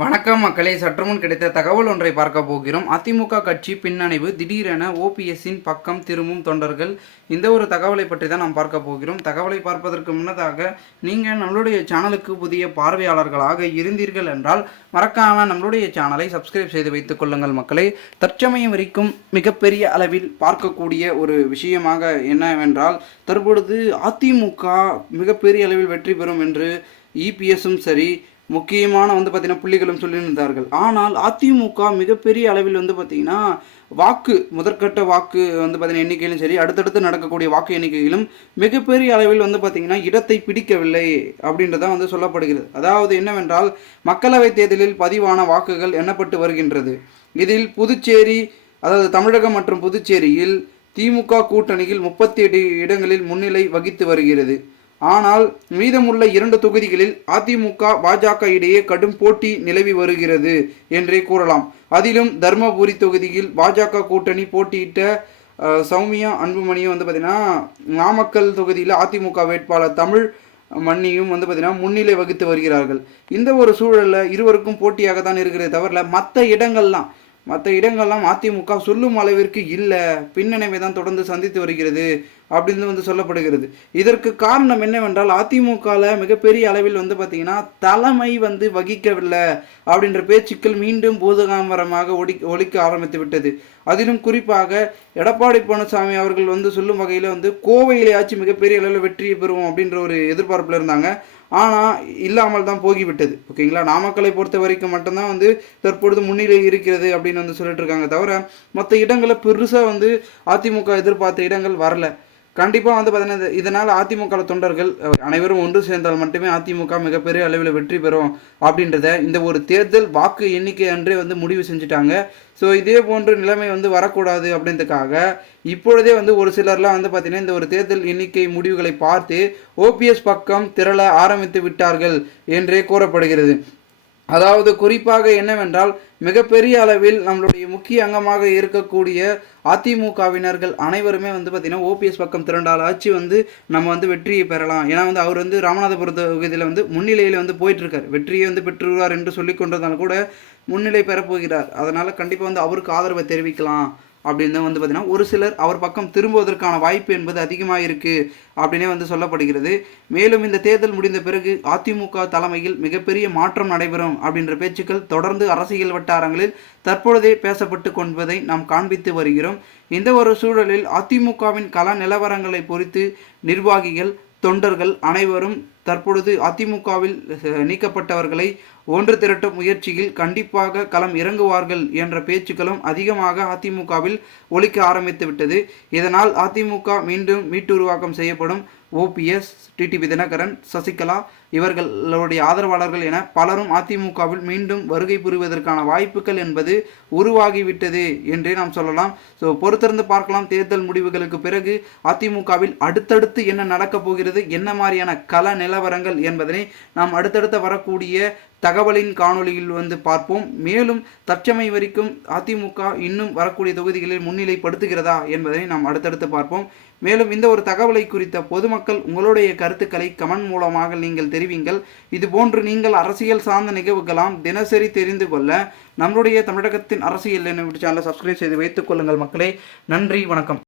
வணக்கம் மக்களே, சற்றுமுன் கிடைத்த தகவல் ஒன்றை பார்க்க போகிறோம். அதிமுக கட்சி பின்னடைவு, திடீரென ஓபிஎஸ்ஸின் பக்கம் திரும்பும் தொண்டர்கள். இந்த ஒரு தகவலை பற்றி தான் நாம் பார்க்க போகிறோம். தகவலை பார்ப்பதற்கு முன்னதாக நீங்கள் நம்மளுடைய சேனலுக்கு புதிய பார்வையாளர்களாக இருந்தீர்கள் என்றால் மறக்காமல் நம்மளுடைய சேனலை சப்ஸ்கிரைப் செய்து வைத்துக் கொள்ளுங்கள் மக்களே. தற்சமயம் வரைக்கும் மிகப்பெரிய அளவில் பார்க்கக்கூடிய ஒரு விஷயமாக என்னவென்றால், தற்பொழுது அதிமுக மிகப்பெரிய அளவில் வெற்றி பெறும் என்று இபிஎஸும் சரி முக்கியமான பார்த்திங்கன்னா புள்ளிகளும் சொல்லியிருந்தார்கள். ஆனால் அதிமுக மிகப்பெரிய அளவில் பார்த்திங்கன்னா முதற்கட்ட வாக்கு பார்த்திங்கன்னா எண்ணிக்கையிலும் சரி, அடுத்தடுத்து நடக்கக்கூடிய வாக்கு எண்ணிக்கையிலும் மிகப்பெரிய அளவில் பார்த்திங்கன்னா இடத்தை பிடிக்கவில்லை அப்படின்றதான் சொல்லப்படுகிறது. அதாவது என்னவென்றால், மக்களவைத் தேர்தலில் பதிவான வாக்குகள் எண்ணப்பட்டு வருகின்றது. இதில் புதுச்சேரி, அதாவது தமிழகம் மற்றும் புதுச்சேரியில் திமுக கூட்டணியில் 38 இடங்களில் முன்னிலை வகித்து வருகிறது. ஆனால் மீதமுள்ள 2 தொகுதிகளில் அதிமுக பாஜக இடையே கடும் போட்டி நிலவி வருகிறது என்றே கூறலாம். அதிலும் தர்மபுரி தொகுதியில் பாஜக கூட்டணி போட்டியிட்ட சௌமியா அன்புமணியும் பார்த்திங்கன்னா, நாமக்கல் தொகுதியில் அதிமுக வேட்பாளர் தமிழ் மண்ணியும் பார்த்திங்கன்னா முன்னிலை வகித்து வருகிறார்கள். இந்த ஒரு சூழலில் இருவருக்கும் போட்டியாக தான் இருக்கிறது தவிர மற்ற இடங்கள்லாம் அதிமுக சொல்லும் அளவிற்கு இல்லை, பின்னடைவை தான் தொடர்ந்து சந்தித்து வருகிறது அப்படின்னு சொல்லப்படுகிறது. இதற்கு காரணம் என்னவென்றால், அதிமுகவில் மிகப்பெரிய அளவில் பார்த்திங்கன்னா தலைமை வகிக்கவில்லை அப்படின்ற பேச்சுக்கள் மீண்டும் பூதகாம்பரமாக ஒலிக்க ஆரம்பித்து விட்டது. அதிலும் குறிப்பாக எடப்பாடி பழனிசாமி அவர்கள் சொல்லும் வகையில் கோவையிலேயாச்சும் மிகப்பெரிய அளவில் வெற்றியை பெறுவோம் அப்படின்ற ஒரு எதிர்பார்ப்பில் இருந்தாங்க. ஆனால் இல்லாமல் தான் போகிவிட்டது. ஓகேங்களா, நாமக்கலை பொறுத்த வரைக்கும் மட்டும்தான் தற்பொழுது முன்னிலை இருக்கிறது அப்படின்னு சொல்லிட்டு இருக்காங்க தவிர மற்ற இடங்களில் பெருசாக அதிமுக எதிர்பார்த்த இடங்கள் வரல. கண்டிப்பாக பார்த்தீங்கன்னா இதனால் அதிமுக தொண்டர்கள் அனைவரும் ஒன்று சேர்ந்தால் மட்டுமே அதிமுக மிகப்பெரிய அளவில் வெற்றி பெறும் அப்படின்றத இந்த ஒரு தேர்தல் வாக்கு எண்ணிக்கை அன்றே முடிவு செஞ்சுட்டாங்க. ஸோ இதே போன்ற நிலைமை வரக்கூடாது அப்படின்றதுக்காக இப்பொழுதே ஒரு சிலர்லாம் பார்த்தீங்கன்னா இந்த ஒரு தேர்தல் எண்ணிக்கை முடிவுகளை பார்த்து ஓபிஎஸ் பக்கம் திரள ஆரம்பித்து விட்டார்கள் என்றே கூறப்படுகிறது. அதாவது குறிப்பாக என்னவென்றால், மிகப்பெரிய அளவில் நம்மளுடைய முக்கிய அங்கமாக இருக்கக்கூடிய அதிமுகவினர்கள் அனைவருமே பார்த்திங்கன்னா ஓபிஎஸ் பக்கம் திரண்டாலாச்சு நம்ம வெற்றியை பெறலாம். ஏன்னா அவர் ராமநாதபுரம் தொகுதியில் முன்னிலையில் போயிட்டுருக்கார். வெற்றியை பெற்றுவார் என்று சொல்லி கொண்டதால் கூட முன்னிலை பெறப்போகிறார். அதனால் கண்டிப்பாக அவருக்கு ஆதரவை தெரிவிக்கலாம் அப்படின்னு பார்த்திங்கன்னா ஒரு சிலர் அவர் பக்கம் திரும்புவதற்கான வாய்ப்பு என்பது அதிகமாக இருக்குது அப்படின்னே சொல்லப்படுகிறது. மேலும் இந்த தேர்தல் முடிந்த பிறகு அதிமுக தலைமையில் மிகப்பெரிய மாற்றம் நடைபெறும் அப்படின்ற பேச்சுக்கள் தொடர்ந்து அரசியல் வட்டாரங்களில் தற்பொழுதே பேசப்பட்டு கொள்வதை நாம் காண்பித்து வருகிறோம். இந்த ஒரு சூழலில் அதிமுகவின் கள நிலவரங்களை பொறுத்து நிர்வாகிகள், தொண்டர்கள் அனைவரும் தற்பொழுது அதிமுகவில் நீக்கப்பட்டவர்களை ஒன்று திரட்டும் முயற்சியில் கண்டிப்பாக களம் இறங்குவார்கள் என்ற பேச்சுக்களும் அதிகமாக அதிமுகவில் ஒலிக்க ஆரம்பித்து விட்டது. இதனால் அதிமுக மீண்டும் மீட்டுருவாக்கம் செய்யப்படும். ஓபிஎஸ், டிடிவி தினகரன், சசிகலா இவர்களுடைய ஆதரவாளர்கள் என பலரும் அதிமுகவில் மீண்டும் வருகை புரிவதற்கான வாய்ப்புகள் என்பது உருவாகிவிட்டது என்றே நாம் சொல்லலாம். ஸோ பொறுத்திருந்து பார்க்கலாம். தேர்தல் முடிவுகளுக்கு பிறகு அதிமுகவில் அடுத்தடுத்து என்ன நடக்கப் போகிறது, என்ன மாதிரியான கள நிலவரங்கள் என்பதனை நாம் அடுத்தடுத்த வரக்கூடிய தகவலின் காணொலியில் பார்ப்போம். மேலும் தற்சமயம் வரைக்கும் அதிமுக இன்னும் வரக்கூடிய தொகுதிகளில் முன்னிலைப்படுத்துகிறதா என்பதனை நாம் அடுத்தடுத்து பார்ப்போம். மேலும் இந்த ஒரு தகவலை குறித்த பொதுமக்கள் உங்களுடைய கருத்துக்களை கமெண்ட் மூலமாக நீங்கள் தெரிவிங்கள். இதுபோன்று நீங்கள் அரசியல் சார்ந்த நிகழ்வுகளாம் தினசரி தெரிந்து கொள்ள நம்மளுடைய தமிழகத்தின் அரசியல் சேனலை சப்ஸ்கிரைப் செய்து வைத்துக் கொள்ளுங்கள் மக்களே. நன்றி, வணக்கம்.